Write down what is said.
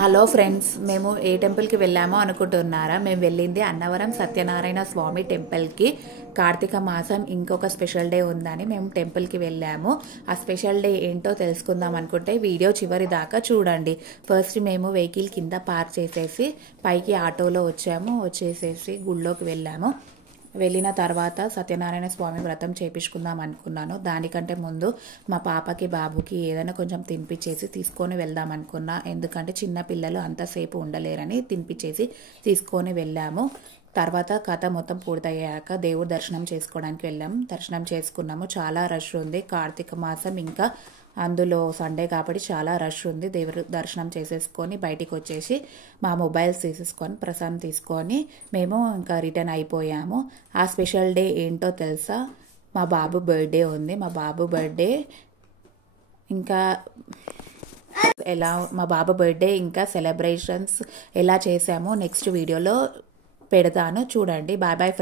Hello friends, మేము ఏ టెంపుల్కి వెళ్ళామో అనుకుంటున్నారా? మేము వెళ్ళింది అన్నవరం సత్యనారాయణ స్వామి టెంపుల్కి. కార్తీక మాసం ఇంకొక స్పెషల్ డే ఉందని మేము టెంపుల్కి వెళ్ళాము. ఆ స్పెషల్ డే ఏంటో తెలుసుకుందాం అనుకుంటే వీడియో చివరి దాకా చూడండి. ఫస్ట్ మేము వెహికల్ కింద పార్క్ చేసేసి పైకి ఆటోలో వచ్చేసేసి గుళ్ళోకి వెళ్ళాము. వెళ్ళిన తర్వాత సత్యనారాయణ స్వామి వ్రతం చేపించుకుందాం అనుకున్నాను. దానికంటే ముందు మా పాపకి బాబుకి ఏదైనా కొంచెం తినిపించేసి తీసుకొని వెళ్దాం అనుకున్నా. ఎందుకంటే చిన్న పిల్లలు అంతసేపు ఉండలేరని తినిపించేసి తీసుకొని వెళ్ళాము. తర్వాత కథ మొత్తం పూర్తయ్యాక దేవుడు దర్శనం చేసుకోవడానికి వెళ్ళాము. దర్శనం చేసుకున్నాము. చాలా రష్ ఉంది. కార్తీక మాసం ఇంకా అందులో సండే కాబట్టి చాలా రష్ ఉంది. దేవుడు దర్శనం చేసేసుకొని బయటికి వచ్చేసి మా మొబైల్స్ తీసేసుకొని ప్రసాదం తీసుకొని మేము ఇంకా రిటర్న్ అయిపోయాము. ఆ స్పెషల్ డే ఏంటో తెలుసా? మా బాబు బర్త్డే ఉంది. మా బాబు బర్త్డే ఇంకా మా బాబు బర్త్డే ఇంకా సెలబ్రేషన్స్ ఎలా చేసామో నెక్స్ట్ వీడియోలో పెడతాను, చూడండి. Bye bye.